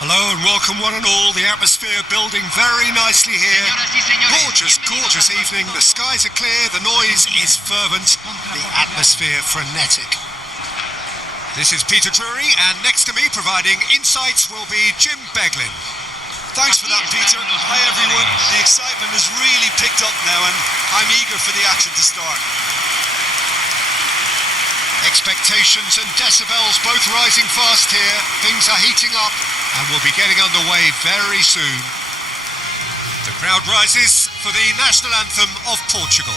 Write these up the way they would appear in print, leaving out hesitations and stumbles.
Hello and welcome one and all. The atmosphere building very nicely here. Gorgeous evening. The skies are clear, the noise is fervent, the atmosphere frenetic. This is Peter Drury, and next to me providing insights will be Jim Beglin. Thanks for that, Peter. Hi everyone. The excitement has really picked up now and I'm eager for the action to start. Expectations and decibels both rising fast here. Things are heating up and we'll be getting underway very soon. The crowd rises for the national anthem of Portugal.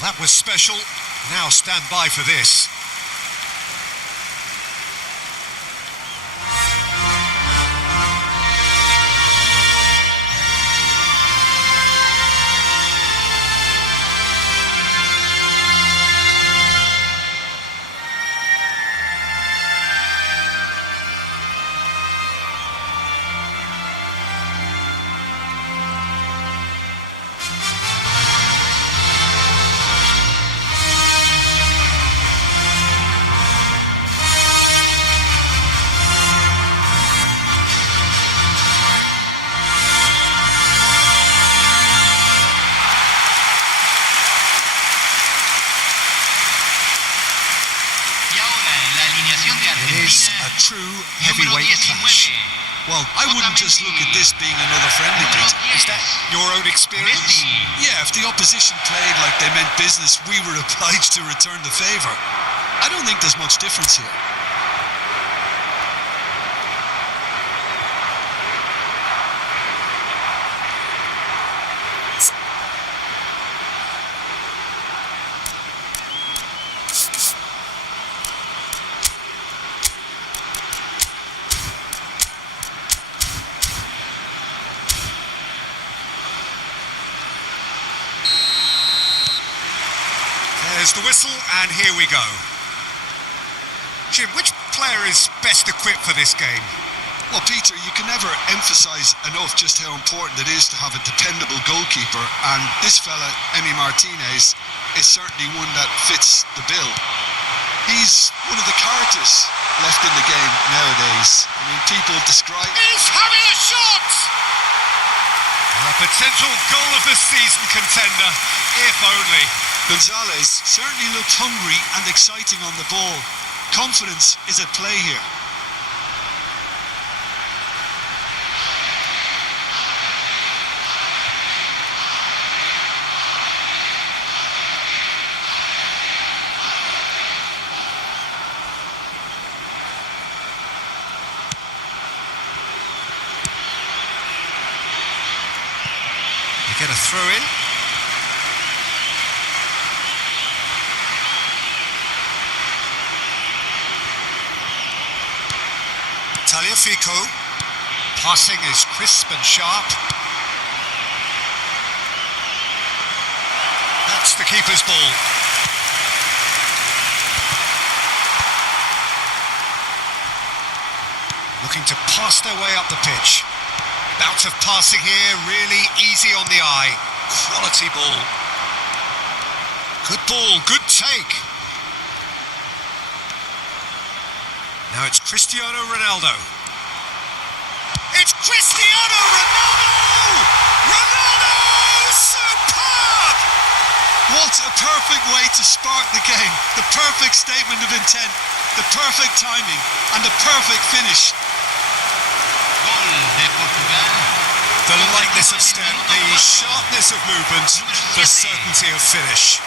That was special. Now stand by for this. It is a true heavyweight clash. Well, I wouldn't just look at this being another friendly, Peter. Is that your own experience? Yeah, if the opposition played like they meant business, we were obliged to return the favour. I don't think there's much difference here. There's the whistle, and here we go. Jim, which player is best equipped for this game? Well, Peter, you can never emphasise enough just how important it is to have a dependable goalkeeper, and this fella, Emi Martinez, is certainly one that fits the bill. He's one of the characters left in the game nowadays. I mean, people describe... He's having a shot! A potential goal of the season contender, if only. Gonzalez certainly looked hungry and exciting on the ball. Confidence is at play here. They get a throw in. Fico. Passing is crisp and sharp. That's the keeper's ball. Looking to pass their way up the pitch. Bout of passing here, really easy on the eye. Quality ball. Good ball, good take. Now it's Cristiano Ronaldo. It's Cristiano Ronaldo! Ronaldo! Superb! What a perfect way to spark the game. The perfect statement of intent, the perfect timing, and the perfect finish. The lightness of step, the sharpness of movement, the certainty of finish.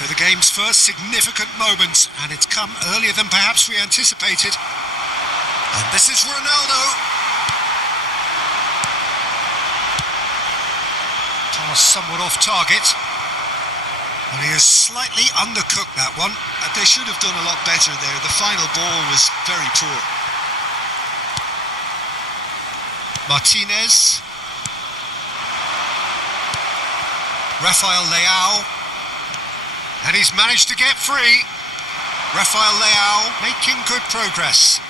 So the game's first significant moment, and it's come earlier than perhaps we anticipated. And this is Ronaldo. Pass somewhat off target. And he has slightly undercooked that one. They should have done a lot better there. The final ball was very poor. Martinez. Rafael Leao. And he's managed to get free. Rafael Leao making good progress.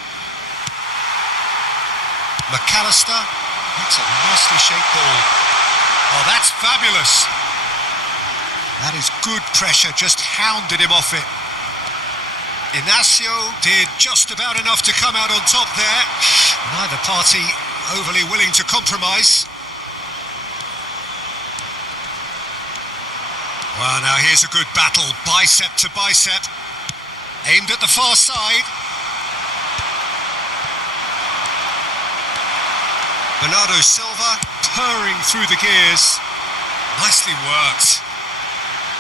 McAllister. That's a nicely shaped ball. Oh, that's fabulous. That is good pressure, just hounded him off it. Inacio did just about enough to come out on top there. Neither party overly willing to compromise. Well, now here's a good battle, bicep to bicep. Aimed at the far side. Bernardo Silva purring through the gears. Nicely worked.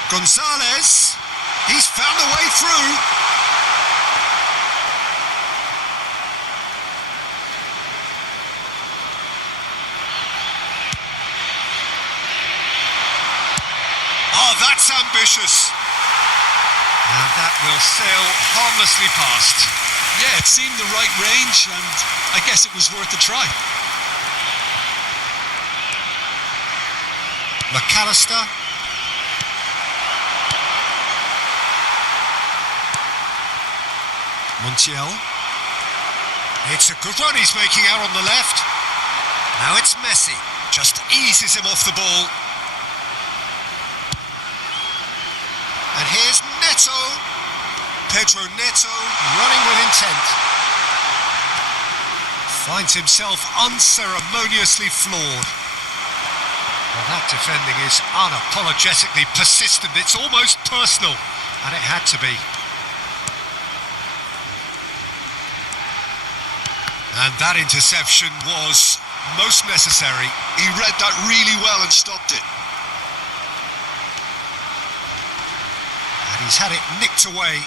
Gonzalez, he's found a way through. Oh, that's ambitious. And that will sail harmlessly past. Yeah, it seemed the right range, and I guess it was worth a try. McAllister. Montiel. It's a good run he's making out on the left. Now it's Messi. Just eases him off the ball. And here's Neto. Pedro Neto running with intent. Finds himself unceremoniously floored. Well, that defending is unapologetically persistent. It's almost personal. And it had to be. And that interception was most necessary. He read that really well and stopped it. And he's had it nicked away.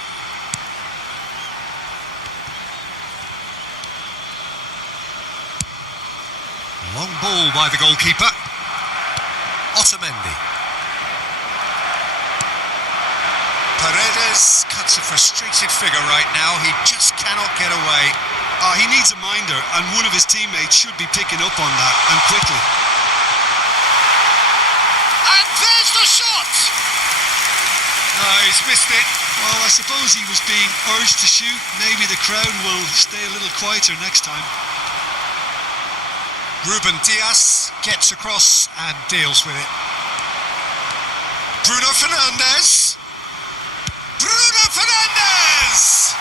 Long ball by the goalkeeper. Otamendi. Paredes cuts a frustrated figure right now. He just cannot get away. He needs a minder, and one of his teammates should be picking up on that, and quickly. And there's the shot! No, he's missed it. Well, I suppose he was being urged to shoot. Maybe the crowd will stay a little quieter next time. Ruben Dias gets across and deals with it. Bruno Fernandes. Bruno Fernandes!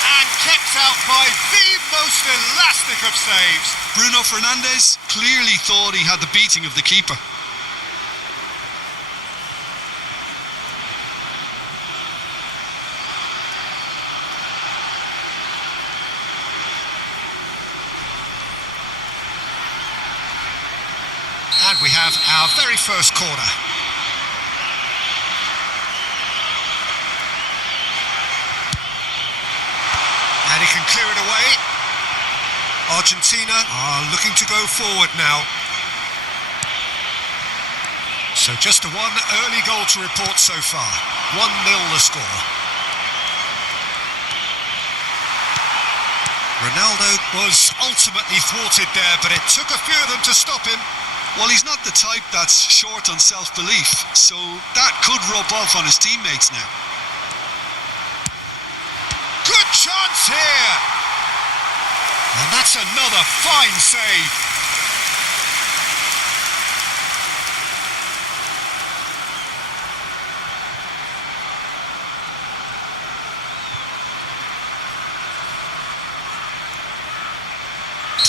And kept out by the most elastic of saves. Bruno Fernandes clearly thought he had the beating of the keeper. And we have our very first corner. And he can clear it away. Argentina are looking to go forward now. So just one early goal to report so far. 1-0 the score. Ronaldo was ultimately thwarted there, but it took a few of them to stop him. Well, he's not the type that's short on self-belief, so that could rub off on his teammates now. Good chance here! And that's another fine save.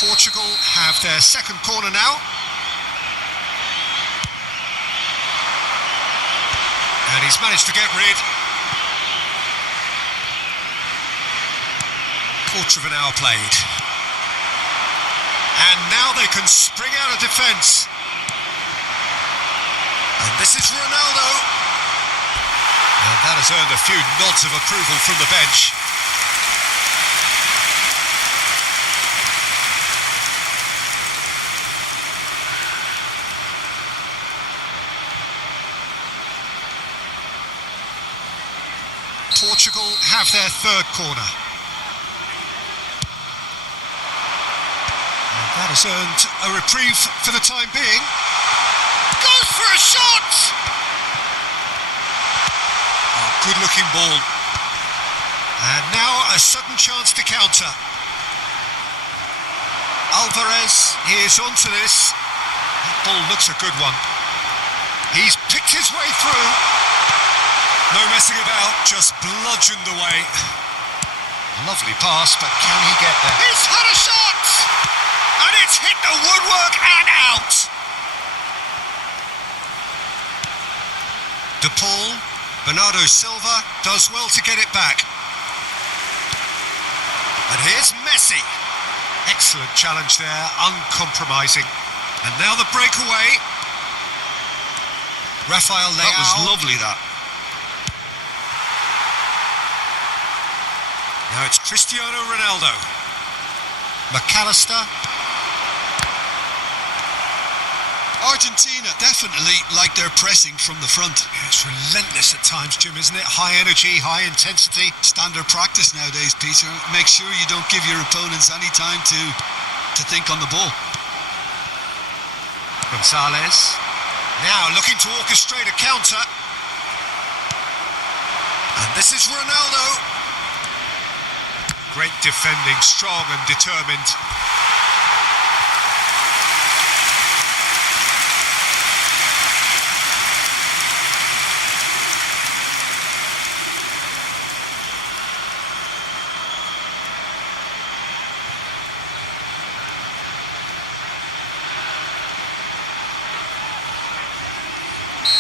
Portugal have their second corner now. And he's managed to get rid. Quarter of an hour played. And now they can spring out of defence. And this is Ronaldo. That has earned a few nods of approval from the bench. Portugal have their third corner. And that has earned a reprieve for the time being. Goes for a shot! Oh, good-looking ball. And now a sudden chance to counter. Alvarez, he is onto this. That ball looks a good one. He's picked his way through. No messing about, just bludgeoned away. Lovely pass, but can he get there? He's had a shot! And it's hit the woodwork and out! De Paul, Bernardo Silva does well to get it back. And here's Messi. Excellent challenge there, uncompromising. And now the breakaway. Rafael Leao. That was lovely, that. Now it's Cristiano Ronaldo. McAllister. Argentina definitely like their pressing from the front. Yeah, it's relentless at times, Jim, isn't it? High energy, high intensity. Standard practice nowadays, Peter. Make sure you don't give your opponents any time to think on the ball. Gonzalez. Now looking to orchestrate a counter. And this is Ronaldo. Great defending, strong and determined.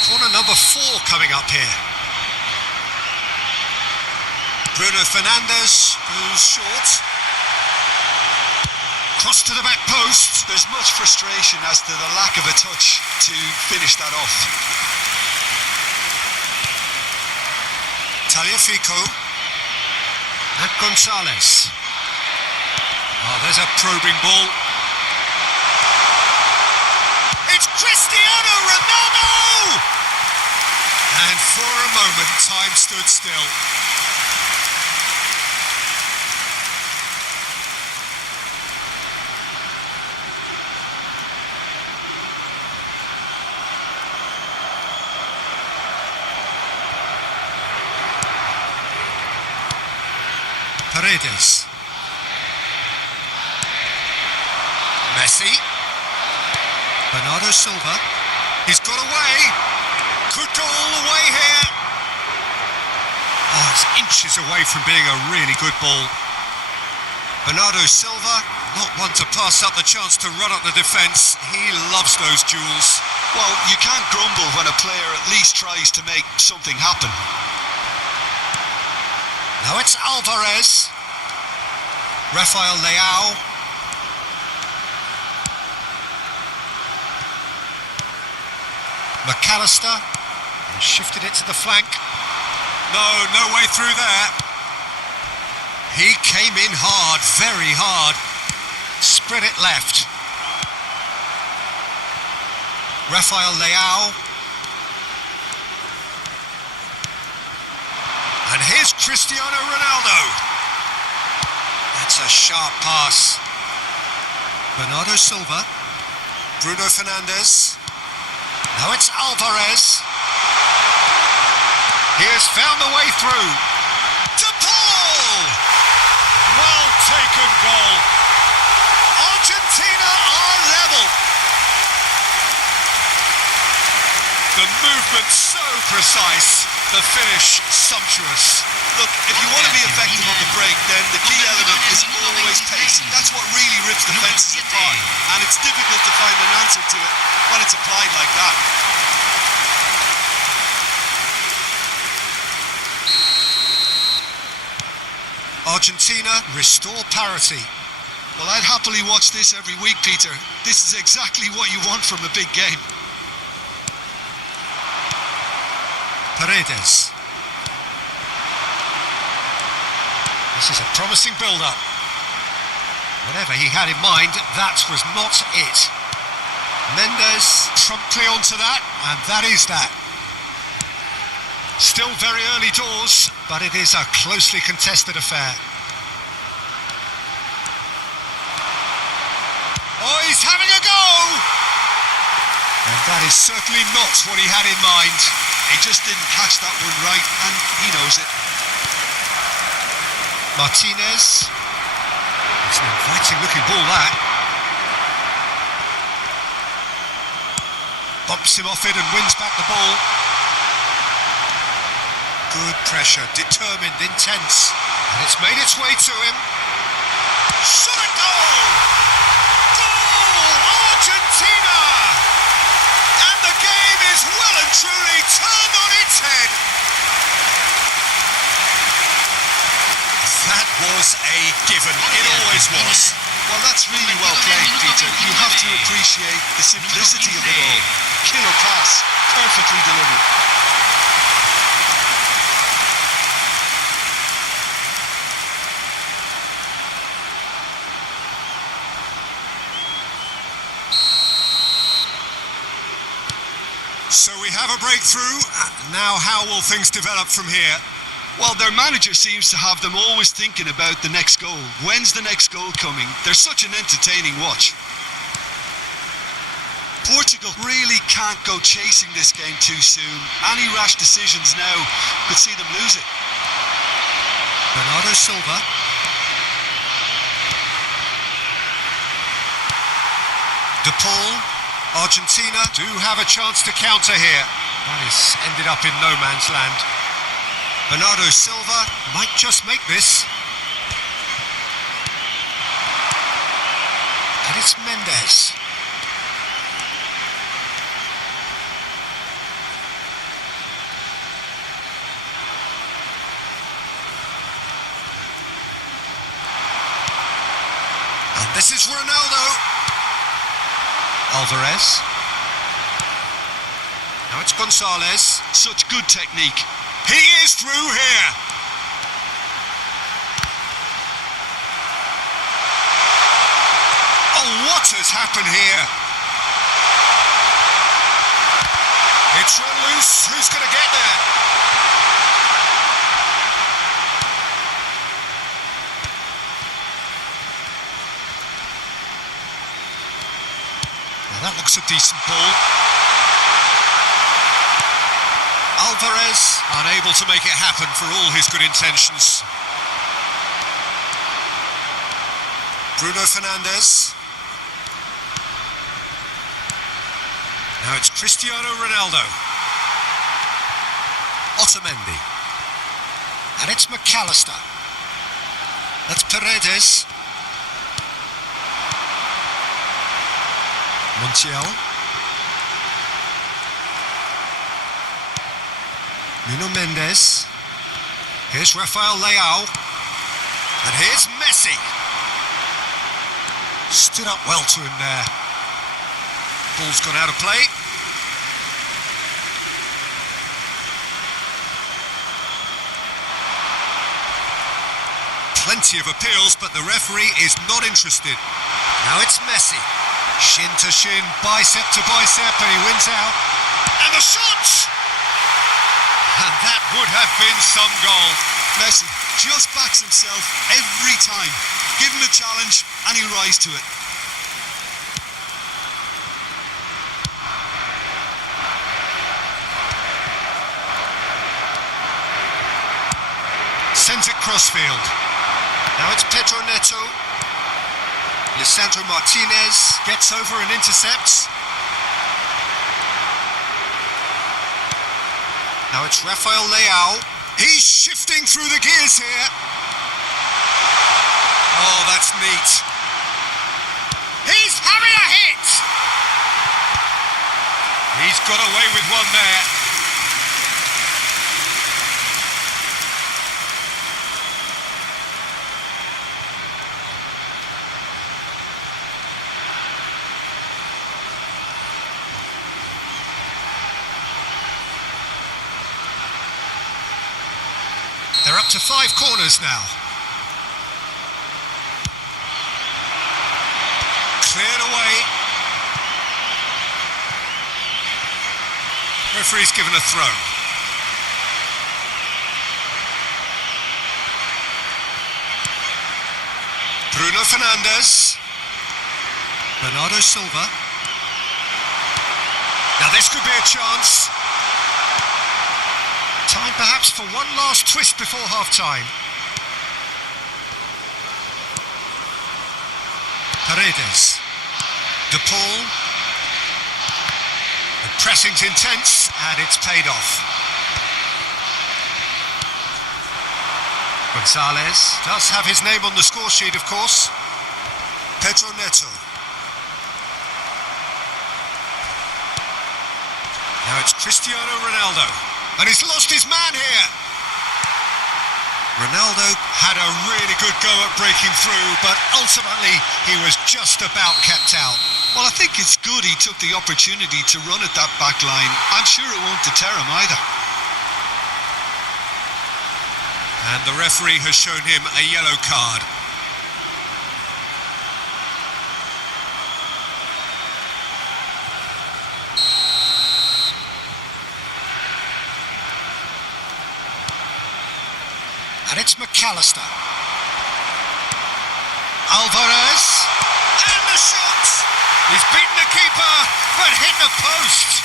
Corner number 4 coming up here. Bruno Fernandes goes short. Cross to the back post. There's much frustration as to the lack of a touch to finish that off. Tagliafico. And Gonzalez. Oh, there's a probing ball. It's Cristiano Ronaldo! And for a moment, time stood still. Paredes. Messi. Bernardo Silva. He's got away. Could go all the way here. Oh, it's inches away from being a really good ball. Bernardo Silva, not one to pass up the chance to run up the defence. He loves those duels. Well, you can't grumble when a player at least tries to make something happen. Now it's Alvarez. Rafael Leao. McAllister. And shifted it to the flank. No way through there. He came in hard, very hard. Spread it left. Rafael Leao. And here's Cristiano Ronaldo. That's a sharp pass. Bernardo Silva. Bruno Fernandes. Now it's Alvarez. He has found the way through. De Paul! Well taken goal. Argentina are level. The movement so precise. The finish sumptuous. Look, if you want to be effective on the break, then the key element is always pace. That's what really rips defences apart. And it's difficult to find an answer to it when it's applied like that. Argentina restore parity. Well, I'd happily watch this every week, Peter. This is exactly what you want from a big game. Paredes. This is a promising build-up. Whatever he had in mind, that was not it. Mendes promptly onto that, and that is that. Still very early doors, but it is a closely contested affair. Oh, he's having a go! And that is certainly not what he had in mind. He just didn't catch that one right, and he knows it. Martinez. It's an inviting looking ball, that. Bumps him off it and wins back the ball. Good pressure, determined, intense. And it's made its way to him. Shot a goal! Goal! Argentina! And the game is well and truly turned on its head. That was a given. It always was. Well, that's really well played, Peter. You have to appreciate the simplicity of it all. Killer pass, perfectly delivered. So we have a breakthrough. Now how will things develop from here? Well, their manager seems to have them always thinking about the next goal. When's the next goal coming? They're such an entertaining watch. Portugal really can't go chasing this game too soon. Any rash decisions now could see them lose it. Bernardo Silva. De Paul. Argentina do have a chance to counter here. That has ended up in no man's land. Bernardo Silva might just make this. And it's Mendes. And this is Ronaldo. Alvarez. Now it's Gonzalez. Such good technique. He is through here. Oh, what has happened here? It's run loose. Who's going to get there? Well, that looks a decent ball. Alvarez unable to make it happen for all his good intentions. Bruno Fernandes. Now it's Cristiano Ronaldo. Otamendi. And it's McAllister. That's Paredes. Montiel. Nuno Mendes. Here's Rafael Leao. And here's Messi. Stood up well to him there. Ball's gone out of play. Plenty of appeals, but the referee is not interested. Now it's Messi. Shin to shin, bicep to bicep, and he wins out. And the shot! And that would have been some goal. Messi just backs himself every time. Give him a challenge and he'll rise to it. Sends it crossfield. Now it's Pedro Neto. Lisandro Martinez gets over and intercepts. Now it's Rafael Leao. He's shifting through the gears here. Oh, that's neat. He's having a hit. He's got away with one there. They're up to 5 corners now. Referee's given a throw. Bruno Fernandes. Bernardo Silva. Now this could be a chance. Time perhaps for one last twist before half-time. Paredes. De Paul. The pressing's intense and it's paid off. Gonzalez does have his name on the score sheet, of course. Pedro Neto. Now it's Cristiano Ronaldo. And he's lost his man here. Ronaldo had a really good go at breaking through, but ultimately he was just about kept out. Well, I think it's good he took the opportunity to run at that back line. I'm sure it won't deter him either. And the referee has shown him a yellow card. And it's McAllister. Alvarez. And the shot! He's beaten the keeper, but hit the post.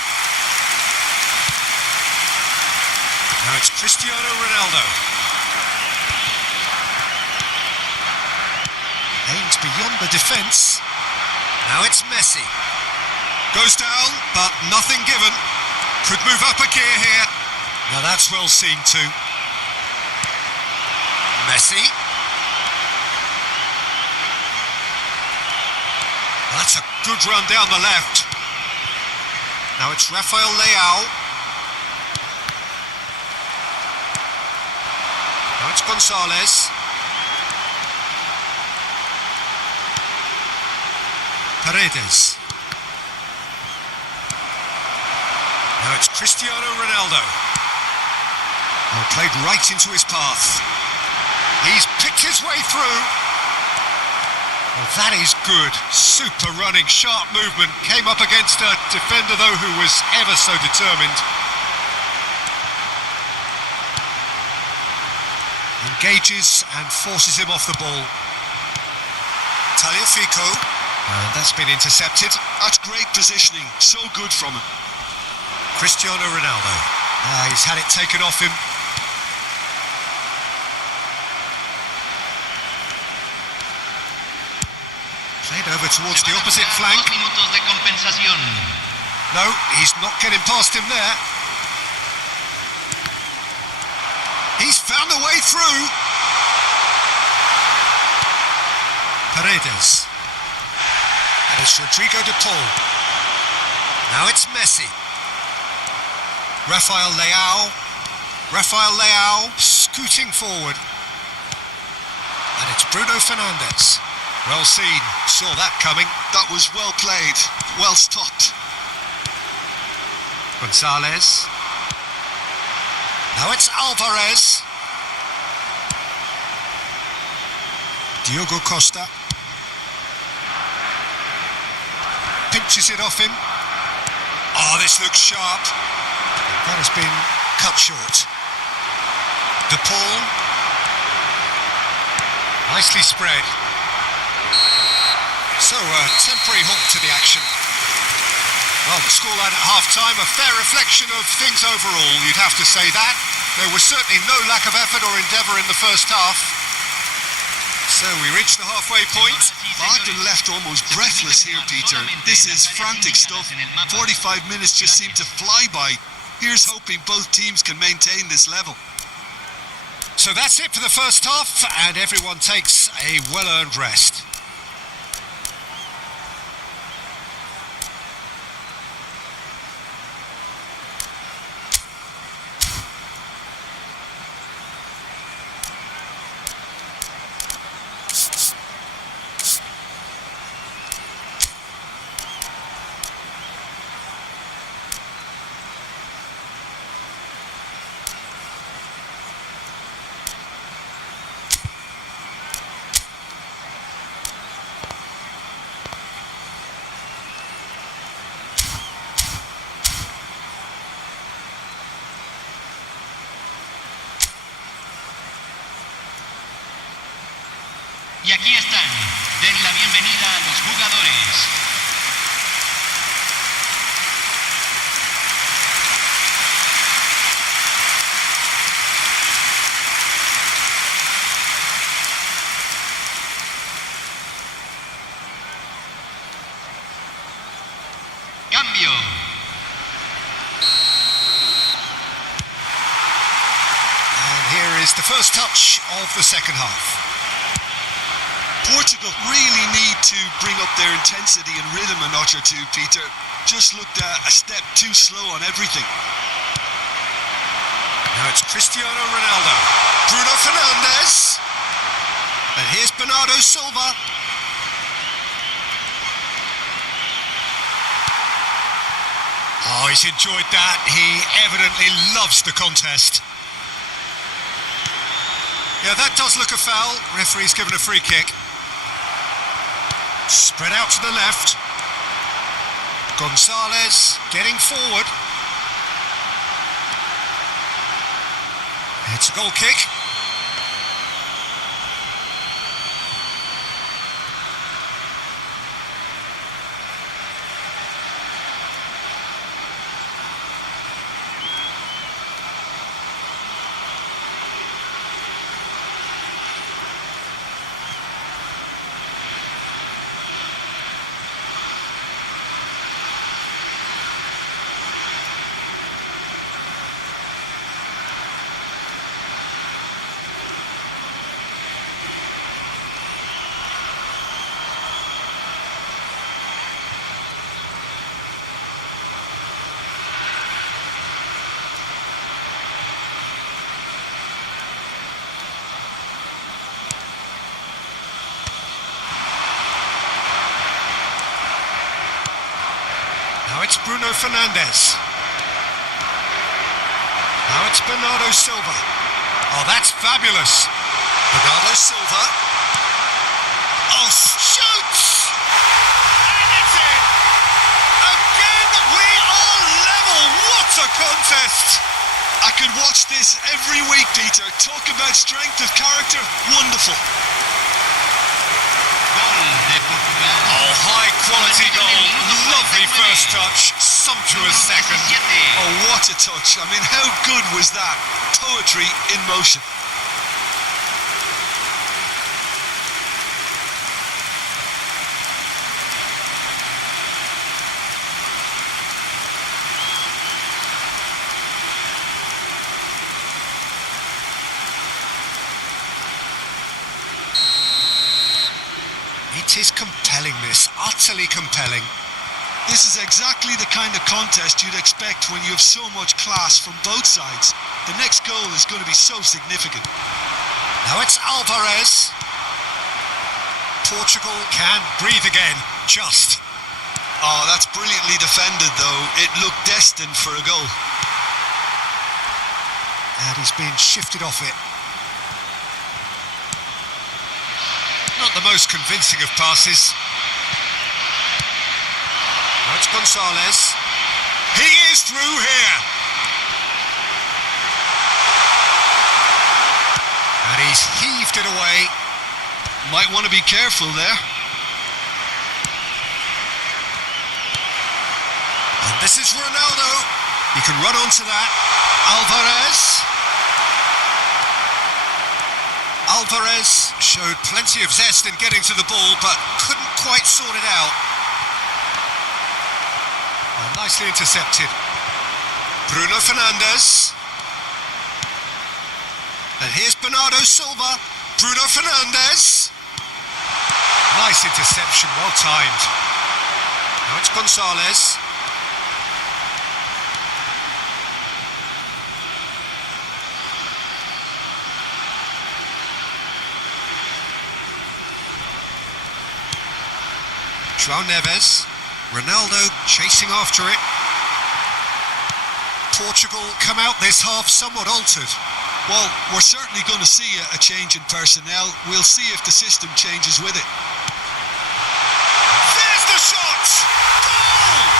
Now it's Cristiano Ronaldo. Aims beyond the defence. Now it's Messi. Goes down, but nothing given. Could move up a gear here. Now that's well seen too. Messi. That's a good run down the left. Now it's Rafael Leao. Now it's Gonzalez. Paredes. Now it's Cristiano Ronaldo. Well, played right into his path. He's picked his way through. Well, that is good. Super running, sharp movement. Came up against a defender, though, who was ever so determined. Engages and forces him off the ball. Tagliafico. And that's been intercepted. That's great positioning. So good from him. Cristiano Ronaldo. He's had it taken off him. Played over towards the opposite flank. No, he's not getting past him there. He's found a way through. Paredes. And it's Rodrigo de Paul. Now it's Messi. Rafael Leao. Rafael Leao scooting forward. And it's Bruno Fernandes. Well seen, saw that coming. That was well played, well stopped. Gonzalez. Now it's Alvarez. Diogo Costa. Pinches it off him. Oh, this looks sharp. That has been cut short. De Paul. Nicely spread. So, a temporary halt to the action. Well, the scoreline at half-time, a fair reflection of things overall, you'd have to say that. There was certainly no lack of effort or endeavour in the first half. So, we reached the halfway point. I've been left almost breathless here, Peter. This is frantic stuff. 45 minutes just seem to fly by. Here's hoping both teams can maintain this level. So that's it for the first half, and everyone takes a well-earned rest. Y aquí están. Den la bienvenida a los jugadores. Cambio. And here is the first touch of the second half. Portugal really need to bring up their intensity and rhythm a notch or two, Peter. Just looked a step too slow on everything. Now it's Cristiano Ronaldo. Bruno Fernandes. And here's Bernardo Silva. Oh, he's enjoyed that. He evidently loves the contest. Yeah, that does look a foul. Referee's given a free kick. Spread out to the left. Gonzalez getting forward. It's a goal kick. Now it's Bruno Fernandes. Now it's Bernardo Silva. Oh, that's fabulous. Bernardo Silva. Oh, shoots! And it's in! Again, we are level! What a contest! I could watch this every week, Peter. Talk about strength of character. Wonderful. Oh, high quality goal. Lovely first touch. Sumptuous second. Oh, what a touch. I mean, how good was that? Poetry in motion. It is compelling, this. Utterly compelling. This is exactly the kind of contest you'd expect when you have so much class from both sides. The next goal is going to be so significant. Now it's Alvarez. Portugal can breathe again. Just. Oh, that's brilliantly defended, though. It looked destined for a goal. And he's been shifted off it. Not the most convincing of passes. Now it's Gonzalez. He is through here. And he's heaved it away. Might want to be careful there. And this is Ronaldo. He can run onto that. Alvarez. Alvarez showed plenty of zest in getting to the ball, but couldn't quite sort it out. Oh, nicely intercepted. Bruno Fernandes. And here's Bernardo Silva. Bruno Fernandes. Nice interception, well timed. Now it's Gonzalez. João Neves. Ronaldo chasing after it. Portugal come out this half somewhat altered. Well, we're certainly going to see a change in personnel. We'll see if the system changes with it. There's the shot! Goal!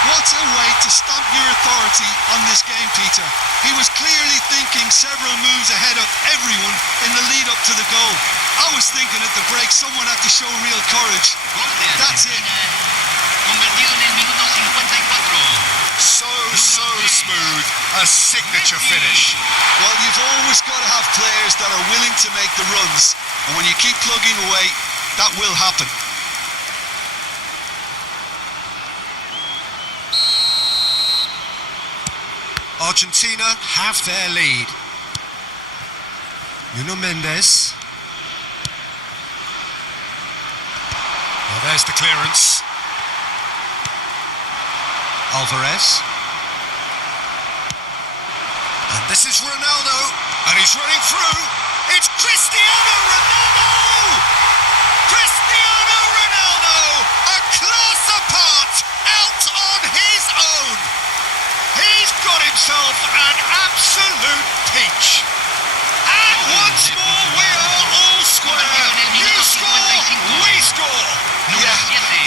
What a way to stamp your authority on this game, Peter. He was clearly thinking several moves ahead of everyone in the lead up to the goal. I was thinking at the break someone had to show real courage. That's it. Convertido en el minuto 54. So smooth. A signature finish. Well, you've always got to have players that are willing to make the runs. And when you keep plugging away, that will happen. Argentina have their lead. Nuno Mendes. Well, there's the clearance. Alvarez. And this is Ronaldo. And he's running through. It's Cristiano Ronaldo! Cristiano Ronaldo! A class apart! Out on his own! He's got himself an absolute peach. And once more we are all square. You score, we score. Yeah,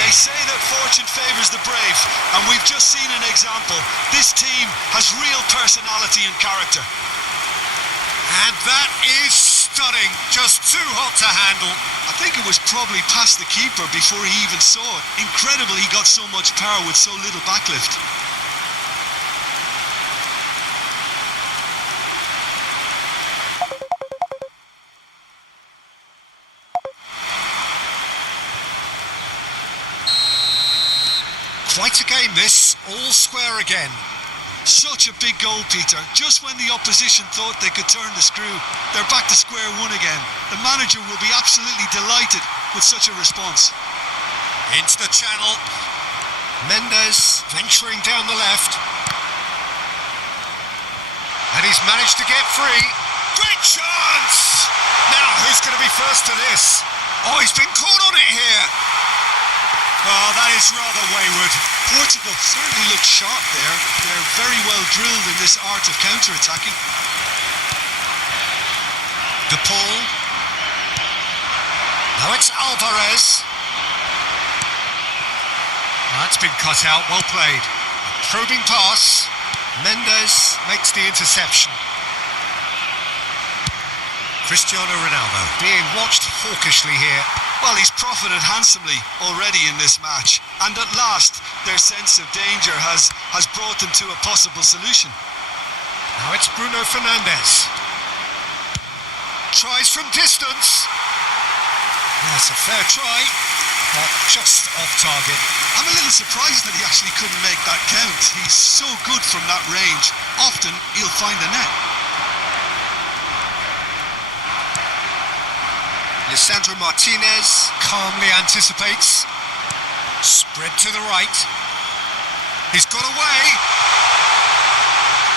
they say that fortune favours the brave, and we've just seen an example. This team has real personality and character. And that is stunning. Just too hot to handle. I think it was probably past the keeper before he even saw it. Incredible he got so much power with so little backlift. Quite a game this, all square again. Such a big goal, Peter. Just when the opposition thought they could turn the screw, they're back to square one again. The manager will be absolutely delighted with such a response. Into the channel. Mendes venturing down the left. And he's managed to get free. Great chance! Now, who's going to be first to this? Oh, he's been caught on it here. Oh, that is rather wayward. Portugal certainly looked sharp there. They're very well drilled in this art of counter-attacking. De Paul. Now it's Alvarez. That's been cut out, well played. Probing pass. Mendes makes the interception. Cristiano Ronaldo being watched hawkishly here. Well, he's profited handsomely already in this match, and at last their sense of danger has brought them to a possible solution. Now it's Bruno Fernandes. Tries from distance. That's a fair try, but just off target. I'm a little surprised that he actually couldn't make that count. He's so good from that range. Often he'll find the net. Lisandro Martinez calmly anticipates. Spread to the right. He's got away.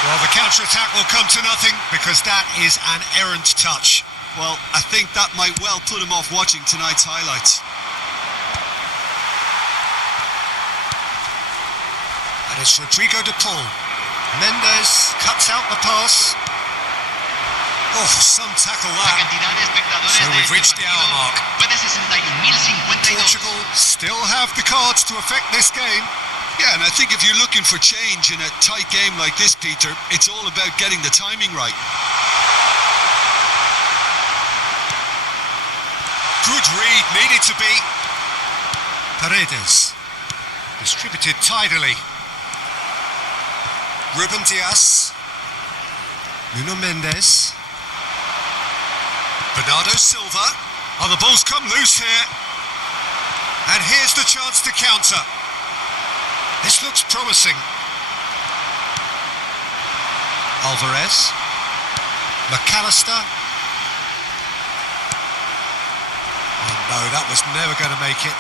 Well, the counter-attack will come to nothing because that is an errant touch. Well, I think that might well put him off watching tonight's highlights. And it's Rodrigo de Paul. Mendes cuts out the pass. Oh, some tackle that. So we've reached the hour mark. Portugal still have the cards to affect this game. Yeah, and I think if you're looking for change in a tight game like this, Peter, it's all about getting the timing right. Good read, needed to be. Paredes. Distributed tidily. Ruben Dias. Nuno Mendes. Bernardo Silva. Oh, the ball's come loose here. And here's the chance to counter. This looks promising. Alvarez. McAllister. Oh no, that was never going to make it.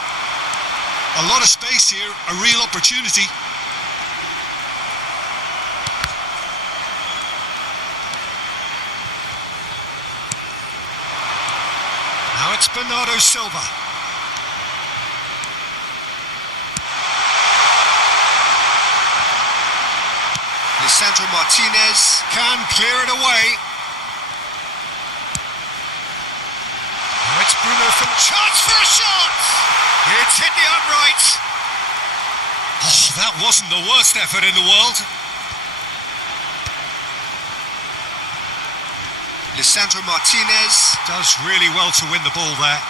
A lot of space here, a real opportunity. Now it's Bernardo Silva. Lisandro Martinez can clear it away. Now it's Bruno from chance for a shot. It's hit the upright. Oh, that wasn't the worst effort in the world. Lisandro Martinez does really well to win the ball there.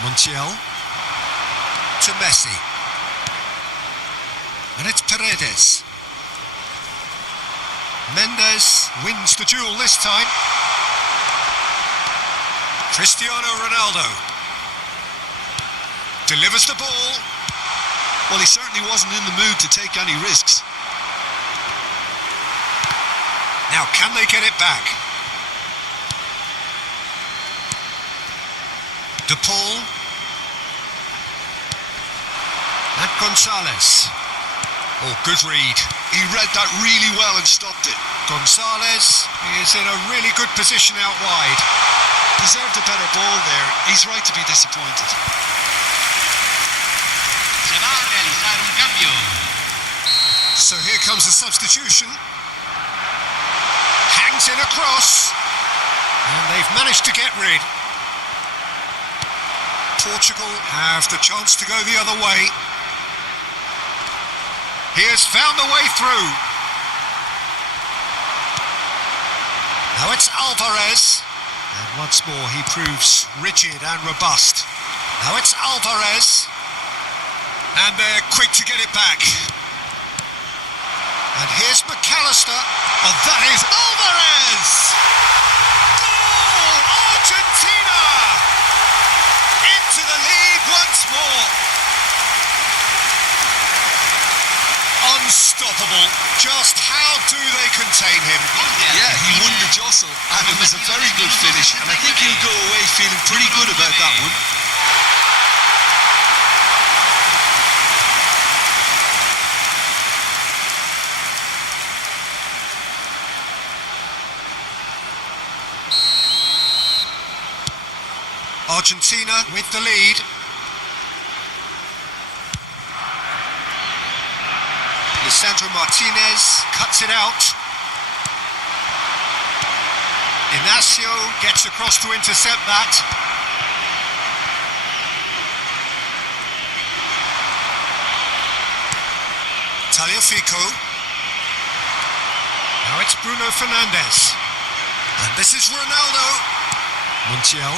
Montiel to Messi. And it's Paredes. Mendes wins the duel this time. Cristiano Ronaldo delivers the ball. Well, he certainly wasn't in the mood to take any risks. Now, can they get it back? De Paul and Gonzalez. Oh, good read. He read that really well and stopped it. Gonzalez is in a really good position out wide. Deserved a better ball there. He's right to be disappointed. Se va a realizar un cambio. So here comes the substitution. Hangs in across. And they've managed to get rid. Portugal have the chance to go the other way. He has found the way through. Now it's Alvarez. And once more he proves rigid and robust. Now it's Alvarez. And they're quick to get it back. And here's McAllister. And that is Alvarez! Goal! Argentina! Into the lead once more. Unstoppable. Just how do they contain him? Yeah, he won the jostle, and it was a very good finish, and I think he'll go away feeling pretty good about that one. Argentina with the lead. Lisandro Martinez cuts it out. Inacio gets across to intercept that. Tagliafico. Now it's Bruno Fernandes. And this is Ronaldo. Montiel.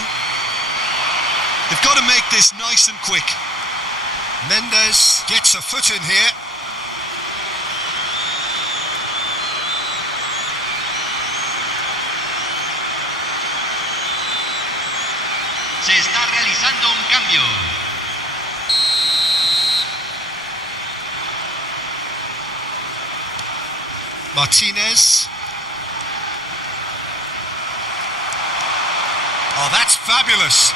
They've got to make this nice and quick. Mendes gets a foot in here. Se está realizando un cambio. Martinez. Oh, that's fabulous.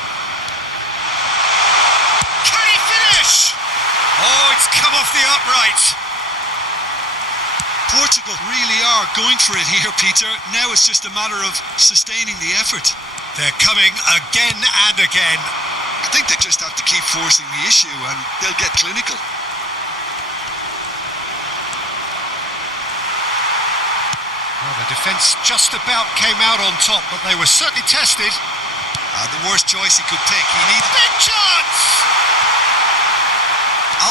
Can he finish? Oh, it's come off the upright. Portugal really are going for it here, Peter. Now it's just a matter of sustaining the effort. They're coming again and again. I think they just have to keep forcing the issue and they'll get clinical. Well, the defence just about came out on top, but they were certainly tested. The worst choice he could pick. He needs big chance!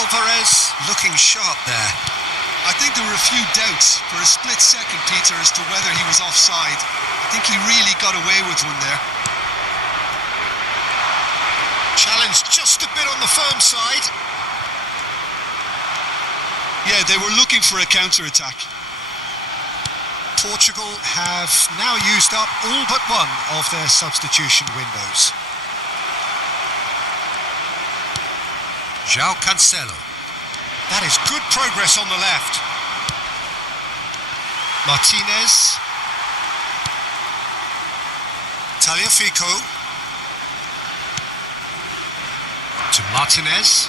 Alvarez looking sharp there. I think there were a few doubts for a split second, Peter, as to whether he was offside. I think he really got away with one there. Challenged just a bit on the firm side. Yeah, they were looking for a counter-attack. Portugal have now used up all but one of their substitution windows. João Cancelo. That is good progress on the left. Martinez. Tagliafico. To Martinez.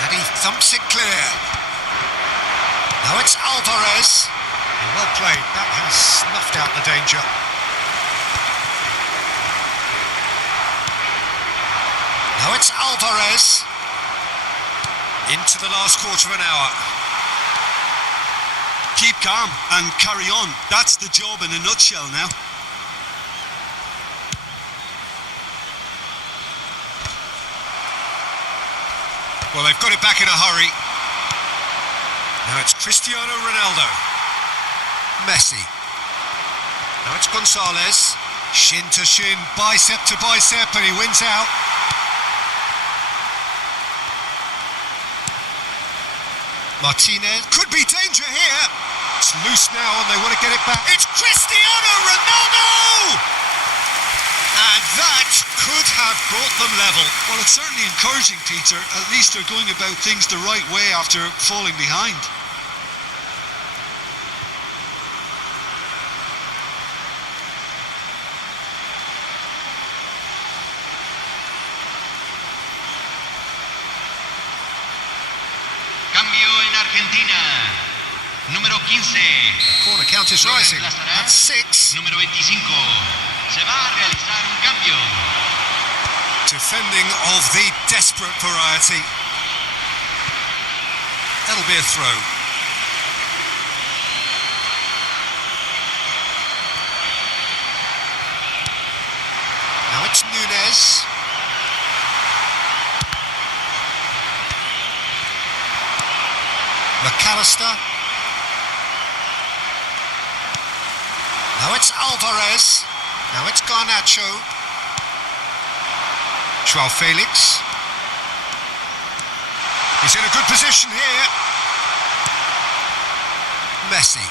And he thumps it clear. Now it's Alvarez. Well played. That has snuffed out the danger. Now it's Alvarez. Into the last quarter of an hour. Keep calm and carry on. That's the job in a nutshell now. Well, they've got it back in a hurry. Now it's Cristiano Ronaldo. Messi. Now it's Gonzalez. Shin to shin, bicep to bicep, and he wins out. Martinez. Could be danger here. It's loose now and they want to get it back. It's Cristiano Ronaldo! And that could have brought them level. Well, it's certainly encouraging, Peter. At least they're going about things the right way after falling behind. Cambio en Argentina. Número 15. Corner count is rising. That's 6. Número 25. Se va a realizar un cambio. Defending of the desperate variety. That'll be a throw. Now it's Nunez. McAllister. Now it's Alvarez. Now it's Garnacho. Joao Felix. He's in a good position here. Messi.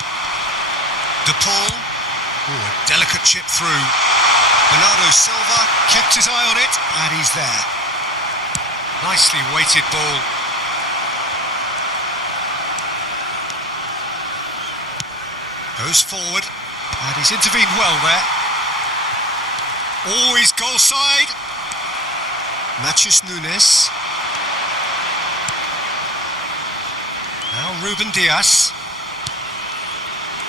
De Paul. Ooh, a delicate chip through. Bernardo Silva kept his eye on it, and he's there. Nicely weighted ball. Goes forward, and he's intervened well there. Always goal side. Matches Nunes. Now Ruben Diaz.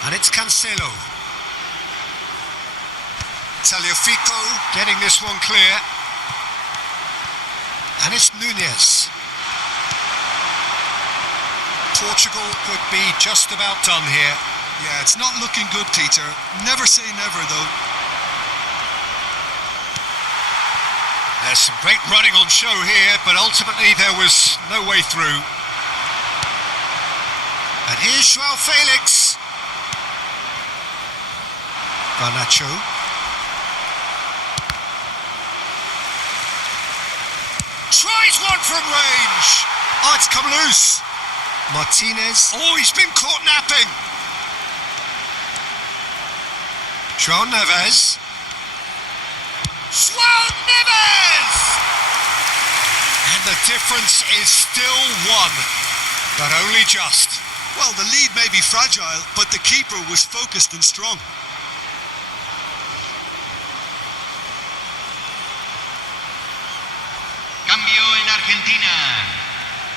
And it's Cancelo. Tagliafico getting this one clear. And it's Nunez. Portugal could be just about done here. Yeah, it's not looking good, Peter. Never say never, though. There's some great running on show here, but ultimately there was no way through. And here's Joao Felix. Garnacho. Tries one from range. Oh, it's come loose. Martinez. Oh, he's been caught napping. Joao Neves. Joao Neves! And the difference is still 1, but only just. Well, the lead may be fragile, but the keeper was focused and strong. Cambio en Argentina.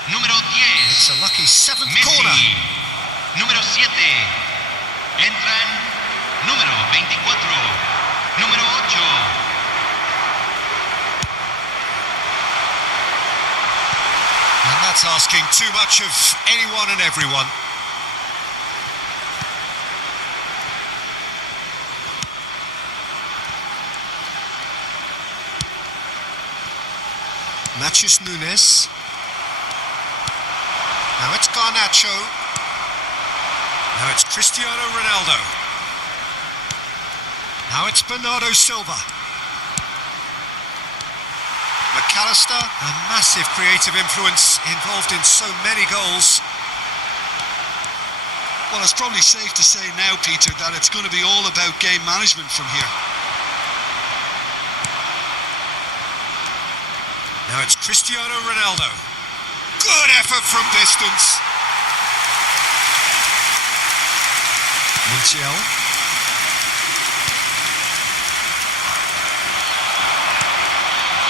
Número 10. It's a lucky 7th Messi. corner. Número 7. Entran número 24. Número 8. And that's asking too much of anyone and everyone. Matches Nunes. Now it's Garnacho. Now it's Cristiano Ronaldo. Now it's Bernardo Silva. McAllister, a massive creative influence, involved in so many goals. Well, it's probably safe to say now, Peter, that it's going to be all about game management from here. Now it's Cristiano Ronaldo. Good effort from distance. Montiel.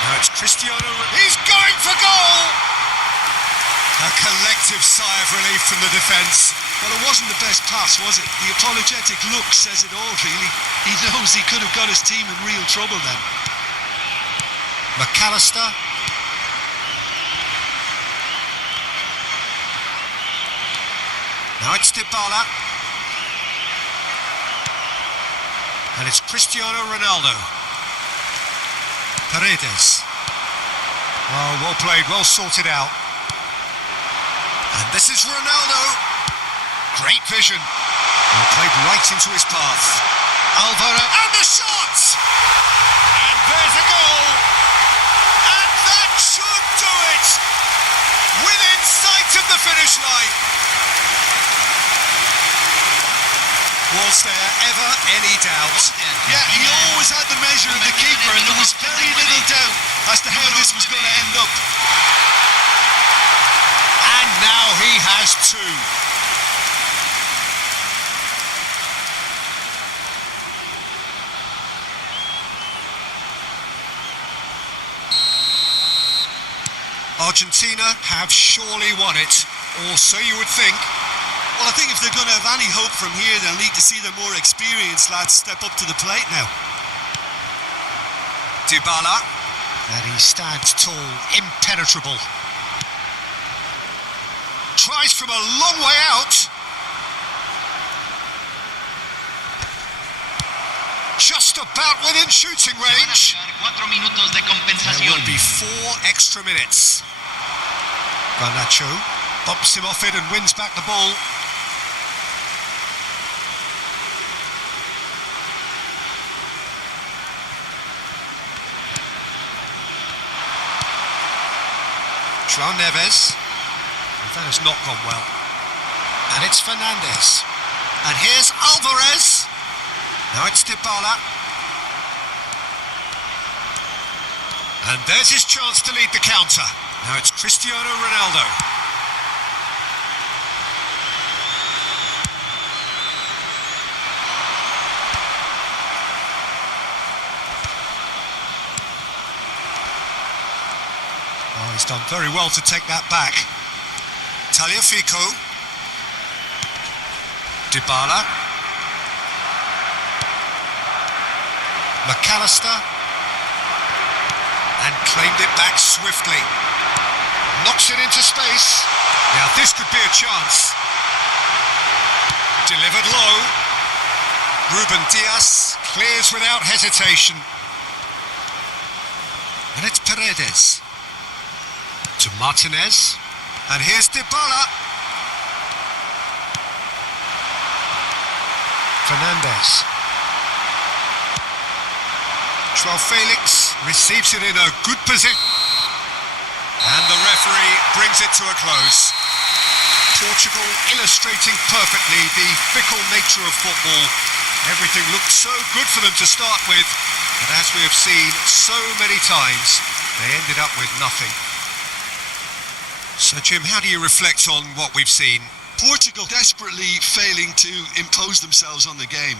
Now it's Cristiano. He's going for goal! A collective sigh of relief from the defence. Well, it wasn't the best pass, was it? The apologetic look says it all, really. He knows he could have got his team in real trouble then. McAllister. Now it's Dybala. And it's Cristiano Ronaldo. Paredes. Oh, well played, well sorted out. And this is Ronaldo. Great vision. He played right into his path. Alvaro, and the shot! And there's a goal. And that should do it. Within sight of the finish line. Was there ever any doubt? Yeah, he always had the measure of the keeper, and there was very little doubt as to how this was going to end up. And now he has two. Argentina have surely won it, or so you would think. Well, I think if they're going to have any hope from here, they'll need to see the more experienced lads step up to the plate now. Dybala, and he stands tall, impenetrable. Tries from a long way out. Just about within shooting range. There will be 4 extra minutes. Garnacho bumps him off it and wins back the ball. João Neves. That has not gone well. And it's Fernandes. And here's Alvarez. Now it's Dybala. And there's his chance to lead the counter. Now it's Cristiano Ronaldo. Oh, he's done very well to take that back. Tagliafico. Dybala. McAllister. And claimed it back swiftly. Knocks it into space. Now this could be a chance. Delivered low. Ruben Dias clears without hesitation. And it's Paredes. To Martinez. And here's Dybala. Fernandes. João Felix receives it in a good position. And the referee brings it to a close. Portugal illustrating perfectly the fickle nature of football. Everything looked so good for them to start with, but as we have seen so many times, they ended up with nothing. So Jim, how do you reflect on what we've seen? Portugal desperately failing to impose themselves on the game.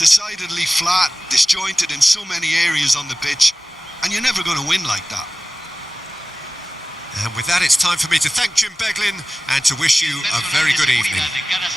Decidedly flat, disjointed in so many areas on the pitch, and you're never going to win like that. And with that, it's time for me to thank Jim Beglin and to wish you a very good evening.